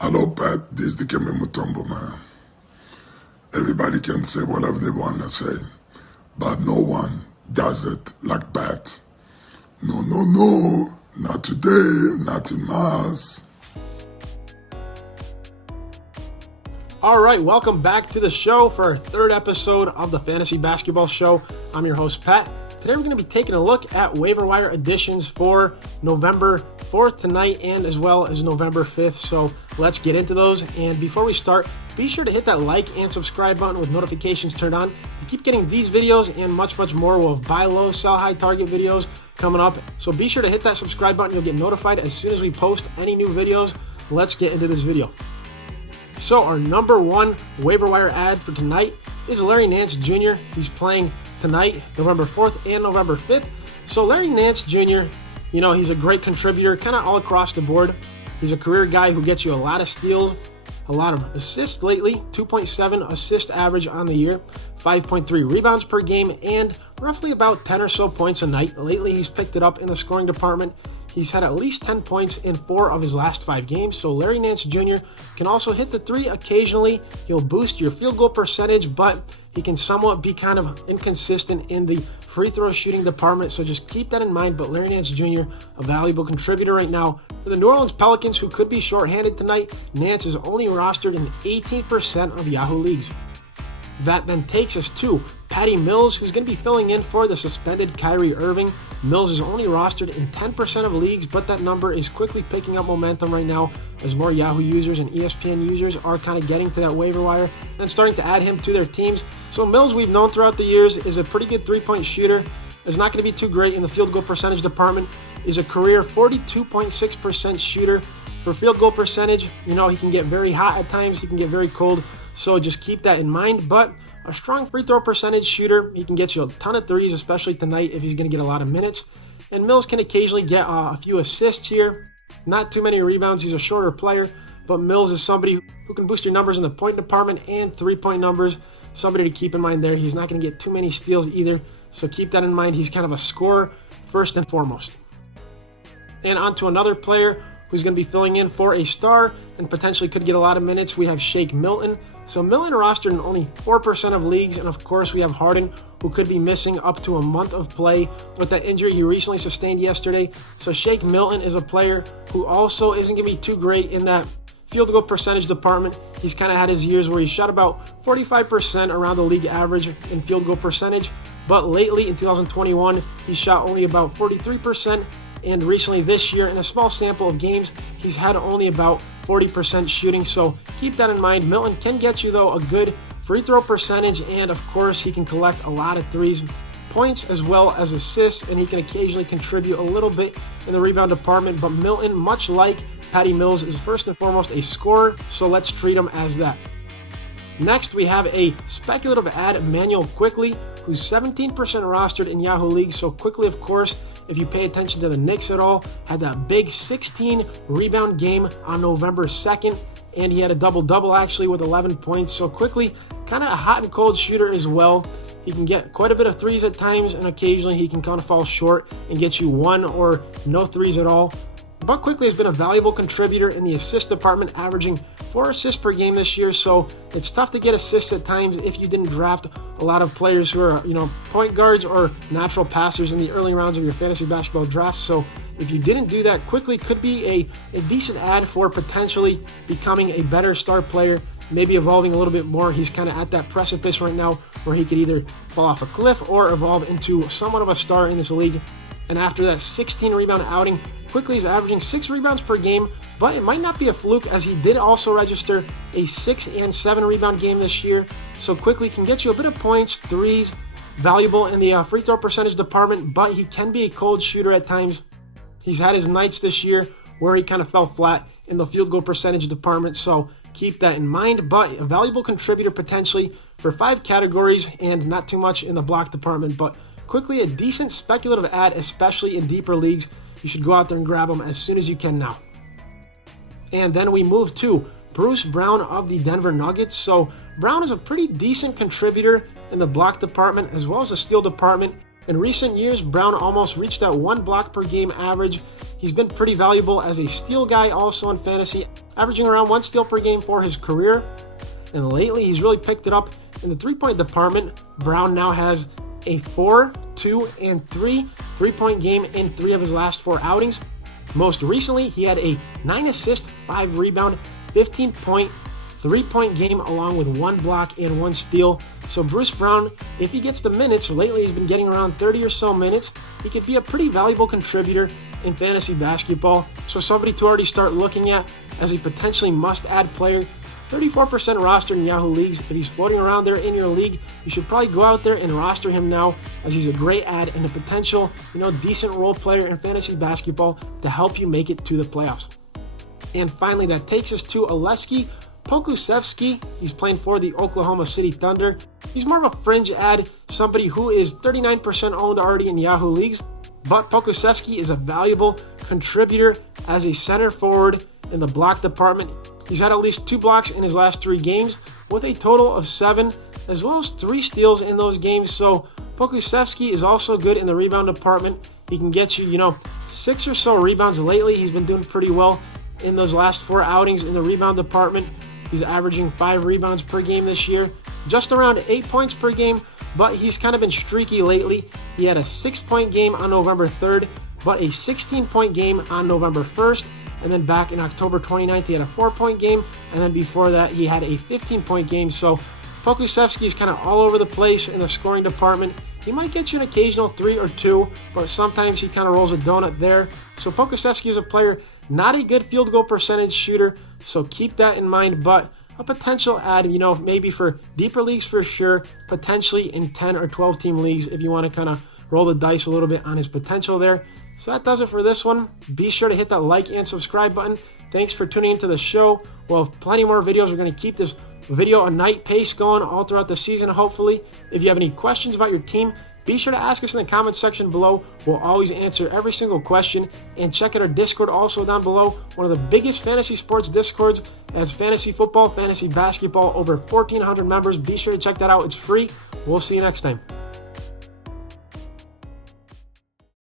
Hello, Pat. This is the Kemi Mutombo, man. Everybody can say whatever they want to say, but no one does it like Pat. No, no, no. Not today. Not in Mars. All right, welcome back to the show for our third episode of the Fantasy Basketball Show. I'm your host, Pat. Today we're going to be taking a look at waiver wire additions for November 4th tonight and as well as November 5th. So let's get into those. And before we start, be sure to hit that like and subscribe button with notifications turned on to keep getting these videos and much more. We'll have buy low, sell high target videos coming up. So be sure to hit that subscribe button. You'll get notified as soon as we post any new videos. Let's get into this video. So our number one waiver wire ad for tonight is Larry Nance Jr. He's playing tonight, November 4th and November 5th. So Larry Nance Jr., he's a great contributor kind of all across the board. He's a career guy who gets you a lot of steals, a lot of assists lately, 2.7 assist average on the year, 5.3 rebounds per game, and roughly about 10 or so points a night. Lately, he's picked it up in the scoring department. He's had at least 10 points in 4 of his last 5 games, so Larry Nance Jr. can also hit the 3 occasionally. He'll boost your field goal percentage, but he can somewhat be kind of inconsistent in the free throw shooting department, so just keep that in mind. But Larry Nance Jr., a valuable contributor right now. For the New Orleans Pelicans, who could be shorthanded tonight, Nance is only rostered in 18% of Yahoo leagues. That then takes us to Patty Mills, who's going to be filling in for the suspended Kyrie Irving. Mills is only rostered in 10% of leagues, but that number is quickly picking up momentum right now as more Yahoo users and ESPN users are kind of getting to that waiver wire and starting to add him to their teams. So Mills, we've known throughout the years, is a pretty good three-point shooter. Is not going to be too great in the field goal percentage department. Is a career 42.6% shooter. For field goal percentage, he can get very hot at times. He can get very cold. So just keep that in mind. But a strong free throw percentage shooter. He can get you a ton of threes, especially tonight if he's going to get a lot of minutes. And Mills can occasionally get a few assists here. Not too many rebounds. He's a shorter player. But Mills is somebody who can boost your numbers in the point department and three-point numbers. Somebody to keep in mind there. He's not going to get too many steals either. So keep that in mind. He's kind of a scorer first and foremost. And on to another player who's going to be filling in for a star and potentially could get a lot of minutes. We have Shake Milton. So Milton rostered in only 4% of leagues, and of course we have Harden, who could be missing up to a month of play with that injury he recently sustained yesterday. So Shake Milton is a player who also isn't going to be too great in that field goal percentage department. He's kind of had his years where he shot about 45% around the league average in field goal percentage, but lately in 2021 he shot only about 43%. And recently this year, in a small sample of games, he's had only about 40% shooting. So keep that in mind. Milton can get you, though, a good free throw percentage. And, of course, he can collect a lot of threes, points, as well as assists. And he can occasionally contribute a little bit in the rebound department. But Milton, much like Patty Mills, is first and foremost a scorer. So let's treat him as that. Next, we have a speculative ad, Emmanuel Quickley, who's 17% rostered in Yahoo League. So Quickley, of course, if you pay attention to the Knicks at all, had that big 16 rebound game on November 2nd, and he had a double-double actually with 11 points. So Quickley, kind of a hot and cold shooter as well. He can get quite a bit of threes at times, and occasionally he can kind of fall short and get you one or no threes at all. But Quickley has been a valuable contributor in the assist department, averaging 4 assists per game this year, so it's tough to get assists at times if you didn't draft a lot of players who are, point guards or natural passers in the early rounds of your fantasy basketball drafts. So if you didn't do that, Quickley could be a decent ad for potentially becoming a better star player, maybe evolving a little bit more. He's kind of at that precipice right now where he could either fall off a cliff or evolve into somewhat of a star in this league. And after that 16 rebound outing, Quickley is averaging 6 rebounds per game, but it might not be a fluke as he did also register a 6 and 7 rebound game this year. So Quickley can get you a bit of points, threes, valuable in the free throw percentage department, but he can be a cold shooter at times. He's had his nights this year where he kind of fell flat in the field goal percentage department, so keep that in mind. But a valuable contributor potentially for 5 categories and not too much in the block department, but Quickley a decent speculative ad, especially in deeper leagues. You should go out there and grab him as soon as you can now. And then we move to Bruce Brown of the Denver Nuggets. So Brown is a pretty decent contributor in the block department as well as the steal department. In recent years, Brown almost reached that 1 block per game average. He's been pretty valuable as a steal guy also in fantasy, averaging around 1 steal per game for his career. And lately, he's really picked it up in the three-point department. Brown now has a 4, 2, and 3 three-point game in 3 of his last 4 outings. Most recently, he had a 9 assist, 5 rebound, 15-point, 3-point game along with 1 block and 1 steal. So Bruce Brown, if he gets the minutes, lately he's been getting around 30 or so minutes, he could be a pretty valuable contributor in fantasy basketball. So somebody to already start looking at as a potentially must-add player. 34% roster in Yahoo leagues. If he's floating around there in your league, you should probably go out there and roster him now, as he's a great add and a potential, decent role player in fantasy basketball to help you make it to the playoffs. And finally, that takes us to Oleksiy Pokusevski. He's playing for the Oklahoma City Thunder. He's more of a fringe ad, somebody who is 39% owned already in Yahoo leagues, but Pokusevski is a valuable contributor as a center forward in the block department. He's had at least 2 blocks in his last 3 games with a total of 7, as well as 3 steals in those games. So Pokusevski is also good in the rebound department. He can get you, 6 or so rebounds lately. He's been doing pretty well in those last 4 outings in the rebound department. He's averaging 5 rebounds per game this year, just around 8 points per game, but he's kind of been streaky lately. He had a 6-point game on November 3rd, but a 16-point game on November 1st. And then back in October 29th, he had a 4-point game. And then before that, he had a 15-point game. So Pokusevski is kind of all over the place in the scoring department. He might get you an occasional 3 or 2, but sometimes he kind of rolls a donut there. So Pokusevski is a player, not a good field goal percentage shooter. So keep that in mind, but a potential add, maybe for deeper leagues for sure, potentially in 10 or 12 team leagues if you want to kind of roll the dice a little bit on his potential there. So that does it for this one. Be sure to hit that like and subscribe button. Thanks for tuning into the show. We'll have plenty more videos. We're going to keep this video a night pace going all throughout the season, hopefully. If you have any questions about your team, be sure to ask us in the comments section below. We'll always answer every single question. And check out our Discord also down below. One of the biggest fantasy sports Discords as fantasy football, fantasy basketball, over 1,400 members. Be sure to check that out. It's free. We'll see you next time.